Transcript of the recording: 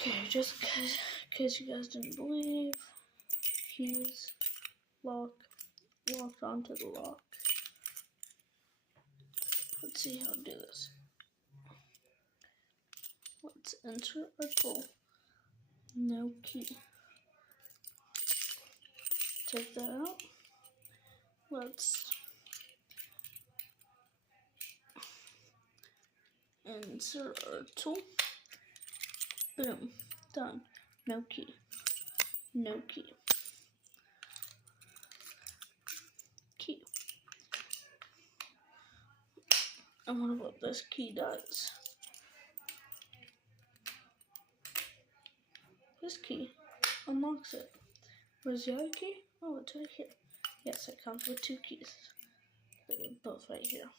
Okay, just in case you guys didn't believe, keys locked onto the lock. Let's see how to do this. Let's enter our tool. No key. Take that out. Let's insert our tool. Boom. Done. No key. No key. Key. I wonder what this key does. This key unlocks it. Where's the other key? Oh, it's right here. Yes, it comes with two keys. They're both right here.